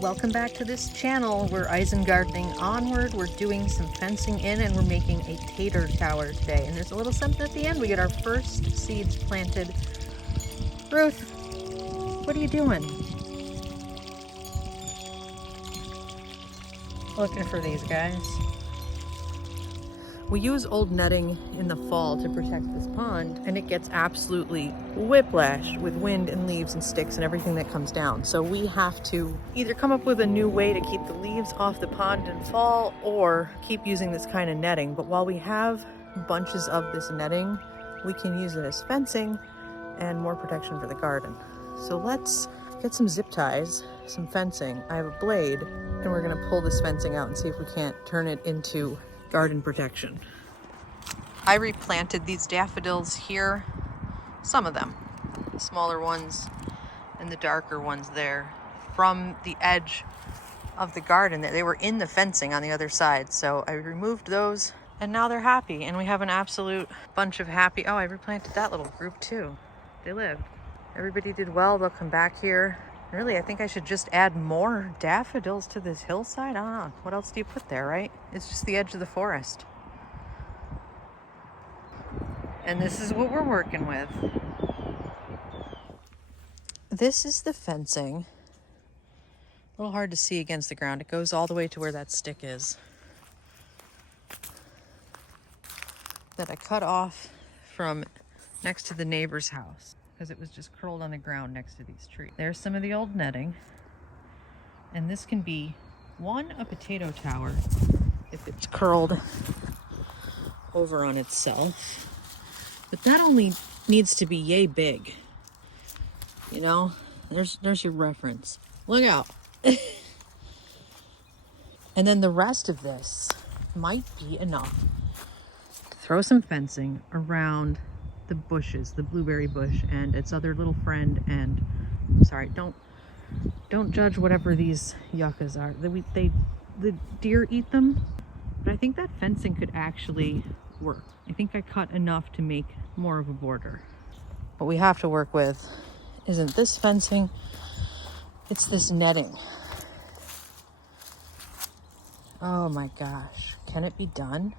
Welcome back to this channel. We're Eisengardening onward. We're doing some fencing in and we're making a tater tower today. And there's a little something at the end. We get our first seeds planted. Ruth, what are you doing? Looking for these guys. We use old netting in the fall to protect this pond, and it gets absolutely whiplashed with wind and leaves and sticks and everything that comes down. So we have to either come up with a new way to keep the leaves off the pond in fall or keep using this kind of netting. But while we have bunches of this netting, we can use it as fencing and more protection for the garden. So let's get some zip ties, some fencing. I have a blade, and we're gonna pull this fencing out and see if we can't turn it into garden protection. I replanted these daffodils here, some of them, the smaller ones and the darker ones there, from the edge of the garden. They were in the fencing on the other side, so I removed those and now they're happy, and we have an absolute bunch of happy. Oh, I replanted that little group too. They lived. Everybody did well. They'll come back here. Really, I think I should just add more daffodils to this hillside. I don't know. What else do you put there, right? It's just the edge of the forest. And this is what we're working with. This is the fencing. A little hard to see against the ground. It goes all the way to where that stick is. That I cut off from next to the neighbor's house, because it was just curled on the ground next to these trees. There's some of the old netting. And this can be, one, a potato tower if it's curled over on itself. But that only needs to be yay big. You know, there's your reference. Look out. And then the rest of this might be enough to throw some fencing around the bushes, the blueberry bush and its other little friend. And I'm sorry, don't judge whatever these yuccas are. The deer eat them, but I think that fencing could actually work. I think I cut enough to make more of a border. What we have to work with isn't this fencing, it's this netting. Oh my gosh, can it be done?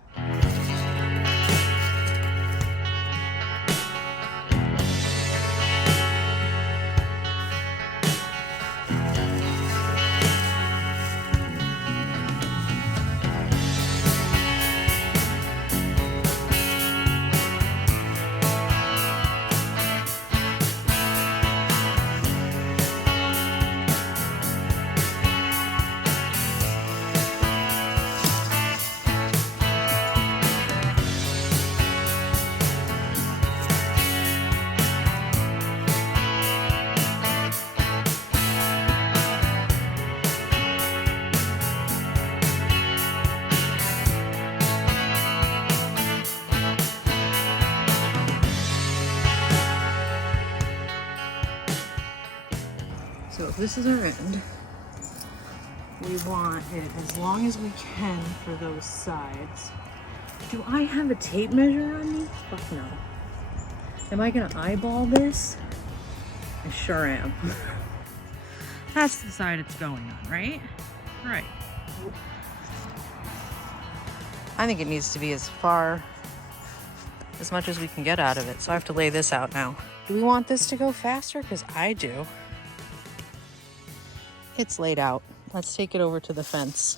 So if this is our end, we want it as long as we can for those sides. Do I have a tape measure on me? Fuck no. Am I gonna eyeball this? I sure am. That's the side it's going on, right? Right. I think it needs to be as much as we can get out of it. So I have to lay this out now. Do we want this to go faster? Because I do. It's laid out. Let's take it over to the fence.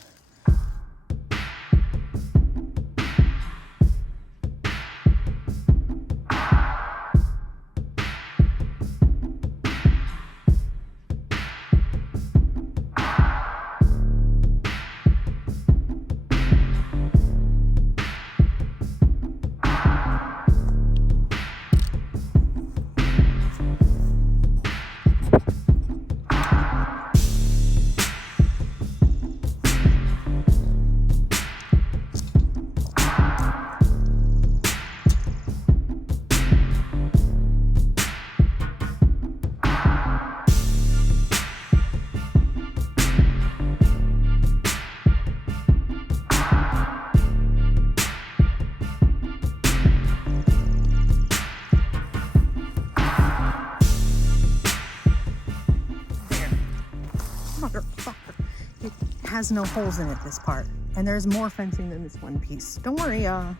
Motherfucker. has no holes in it, this part. And there's more fencing than this one piece. Don't worry, I'll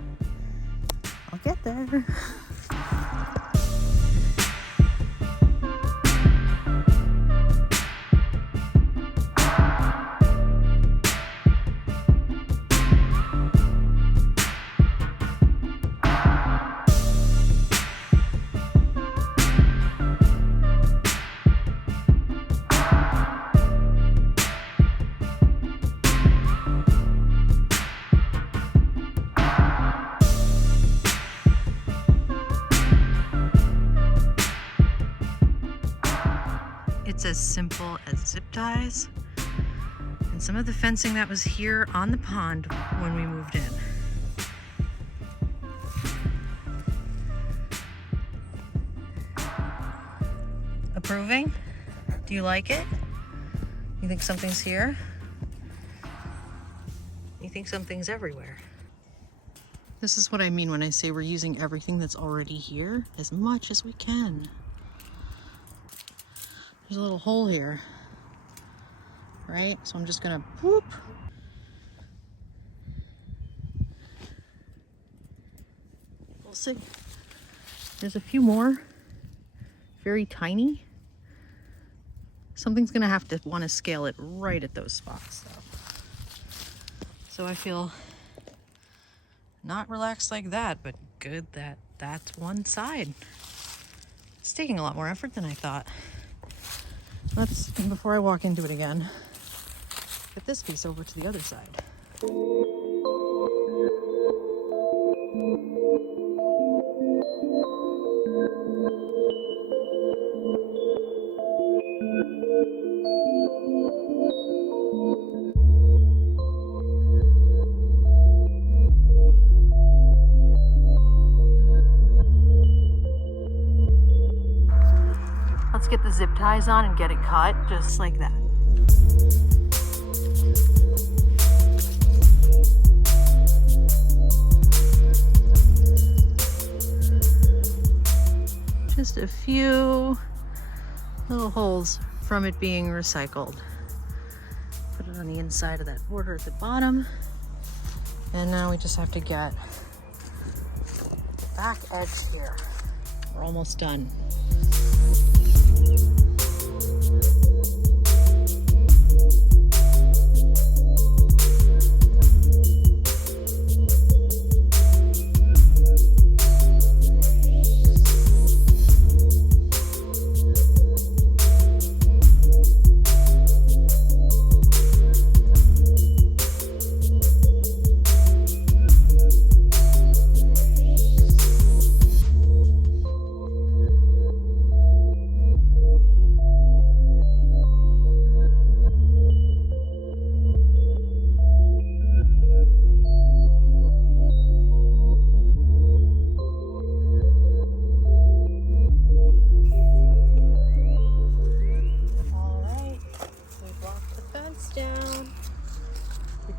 get there. It's as simple as zip ties and some of the fencing that was here on the pond when we moved in. Approving? Do you like it? You think something's here? You think something's everywhere? This is what I mean when I say we're using everything that's already here as much as we can. There's a little hole here, right? So I'm just gonna whoop. We'll see. There's a few more, very tiny. Something's gonna have to want to scale it right at those spots though. So I feel not relaxed like that, but good that that's one side. It's taking a lot more effort than I thought. Let's, before I walk into it again, get this piece over to the other side. Let's get the zip ties on and get it cut just like that. Just a few little holes from it being recycled. Put it on the inside of that border at the bottom. And now we just have to get the back edge here. We're almost done.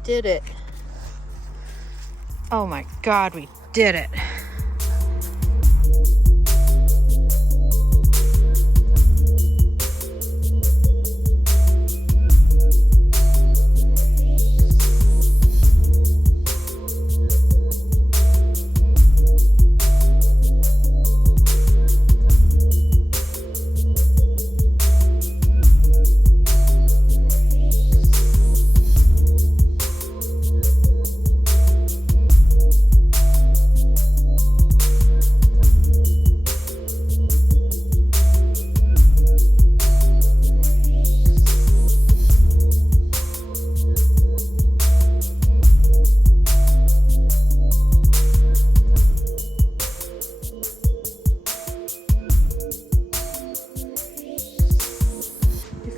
Did it. Oh my God, we did it.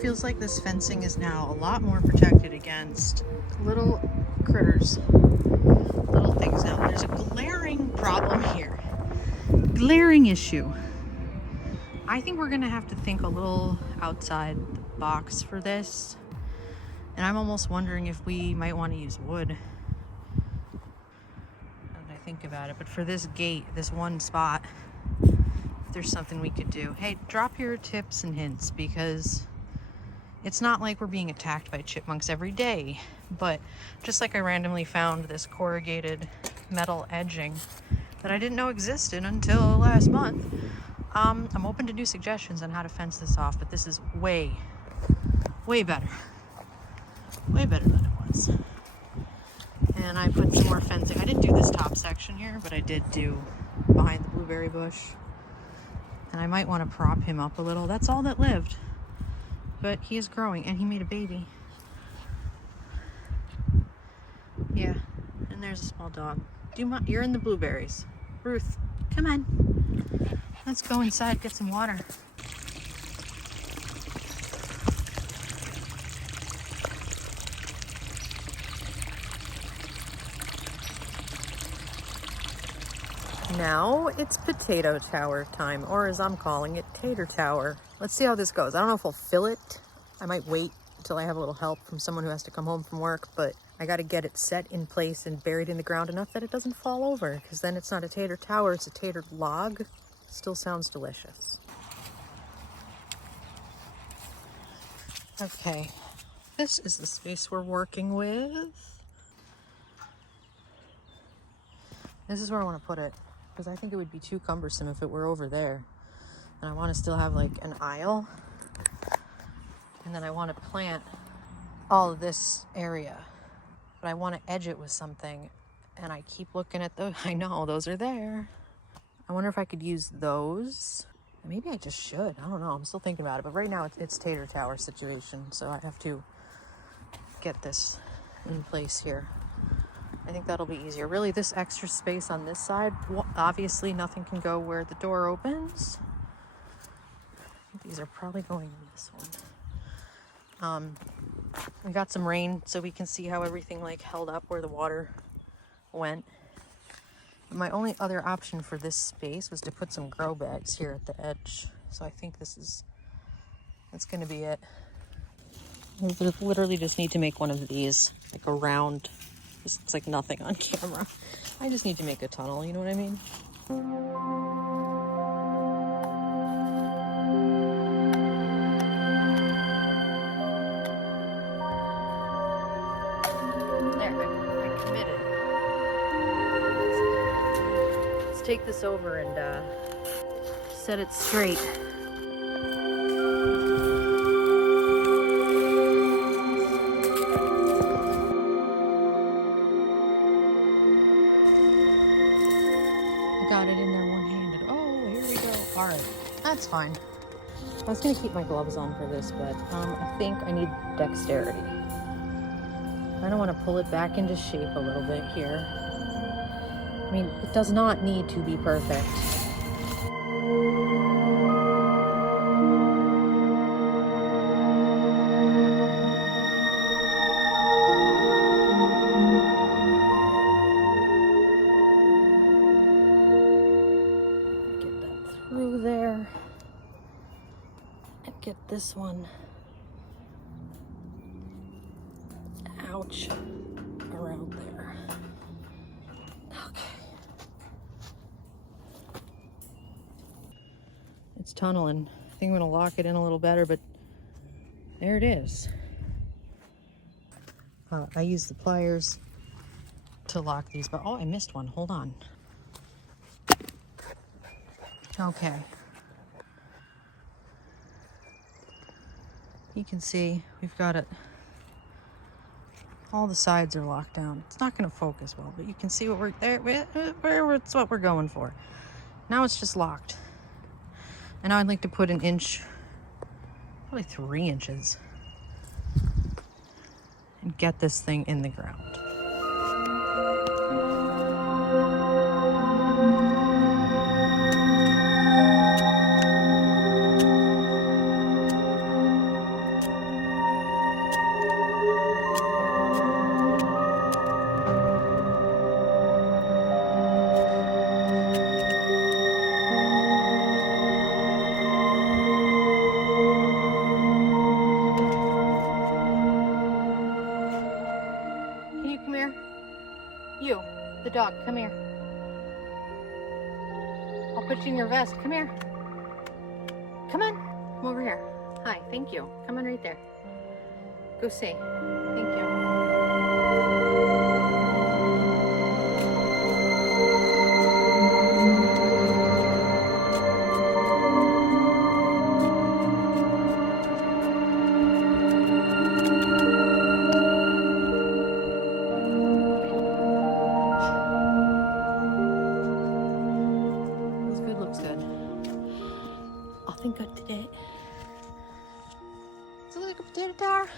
Feels like this fencing is now a lot more protected against little critters, little things. Now there's a glaring problem here, glaring issue. I think we're gonna have to think a little outside the box for this, and I'm almost wondering if we might want to use wood. Now that I think about it, but for this gate, this one spot, if there's something we could do. Hey, drop your tips and hints, because It's not like we're being attacked by chipmunks every day, but just like I randomly found this corrugated metal edging that I didn't know existed until last month, I'm open to new suggestions on how to fence this off, but this is way better. Way better than it was. And I put some more fencing. I didn't do this top section here, but I did do behind the blueberry bush. And I might want to prop him up a little. That's all that lived. But he is growing, and he made a baby. Yeah, and there's a small dog. You're in the blueberries. Ruth, come on. Let's go inside, get some water. Now it's potato tower time, or as I'm calling it, tater tower. Let's see how this goes. I don't know if I'll fill it. I might wait until I have a little help from someone who has to come home from work, but I got to get it set in place and buried in the ground enough that it doesn't fall over, because then it's not a tater tower, it's a tater log. Still sounds delicious. Okay, this is the space we're working with. This is where I want to put it, because I think it would be too cumbersome if it were over there. And I want to still have like an aisle. And then I want to plant all of this area. But I want to edge it with something. And I keep looking at those. I know, those are there. I wonder if I could use those. Maybe I just should. I don't know. I'm still thinking about it. But right now it's tater tower situation. So I have to get this in place here. I think that'll be easier. Really, this extra space on this side, obviously nothing can go where the door opens. I think these are probably going in this one. We got some rain so we can see how everything like held up where the water went. My only other option for this space was to put some grow bags here at the edge. So I think that's gonna be it. I literally just need to make one of these, like a round. This looks like nothing on camera. I just need to make a tunnel, you know what I mean? There, I committed. Let's take this over and set it straight. Got it in there one-handed. Oh, here we go. All right, that's fine. I was gonna keep my gloves on for this, but I think I need dexterity. I don't want to pull it back into shape a little bit here. I mean, it does not need to be perfect. Through there and get this one, ouch, around there. Okay. It's tunneling. I think I'm gonna lock it in a little better, but there it is. I used the pliers to lock these, but oh, I missed one. Hold on. Okay. You can see we've got it. All the sides are locked down. It's not going to focus well, but you can see what it's what we're going for. Now it's just locked. And now I'd like to put an inch, probably 3 inches, and get this thing in the ground. You, the dog, come here. I'll put you in your vest. Come here. Come on. Come over here. Hi, thank you. Come on right there. Go see. Thank you. Looks good, looks good. I think I did it. Does it look like a potato tower?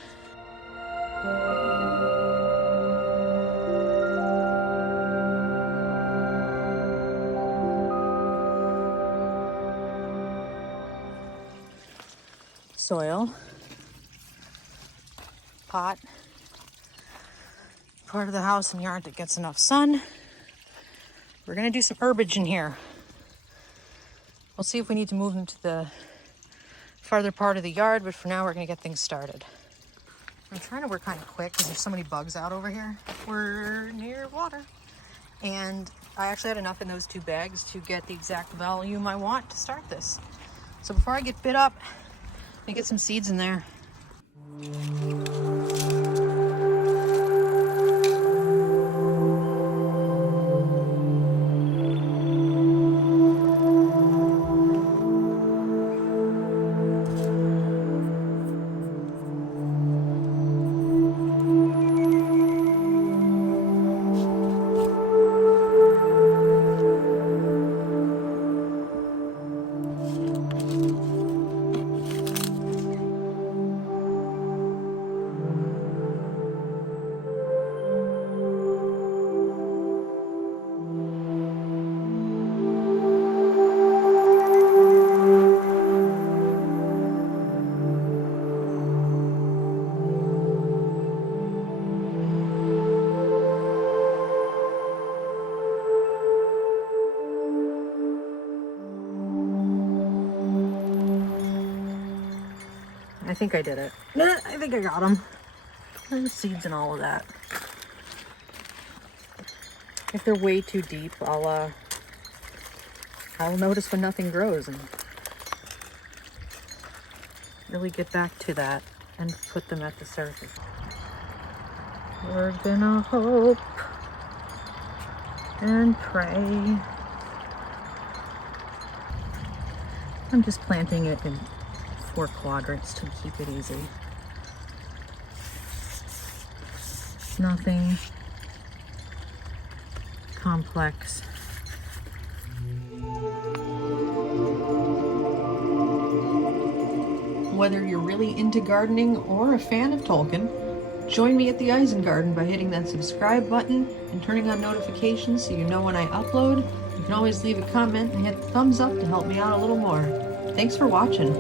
Soil, pot, part of the house and yard that gets enough sun. We're gonna do some herbage in here. We'll see if we need to move them to the farther part of the yard, but for now we're gonna get things started. I'm trying to work kind of quick because there's so many bugs out over here. We're near water. And I actually had enough in those 2 bags to get the exact volume I want to start this. So before I get bit up, let me get some seeds in there. I think I did it. I think I got them. There's seeds and all of that. If they're way too deep, I'll notice when nothing grows and really get back to that and put them at the surface. We're gonna hope and pray. I'm just planting it in 4 quadrants to keep it easy. Nothing complex. Whether you're really into gardening or a fan of Tolkien, join me at the Eisengarden by hitting that subscribe button and turning on notifications so you know when I upload. You can always leave a comment and hit the thumbs up to help me out a little more. Thanks for watching.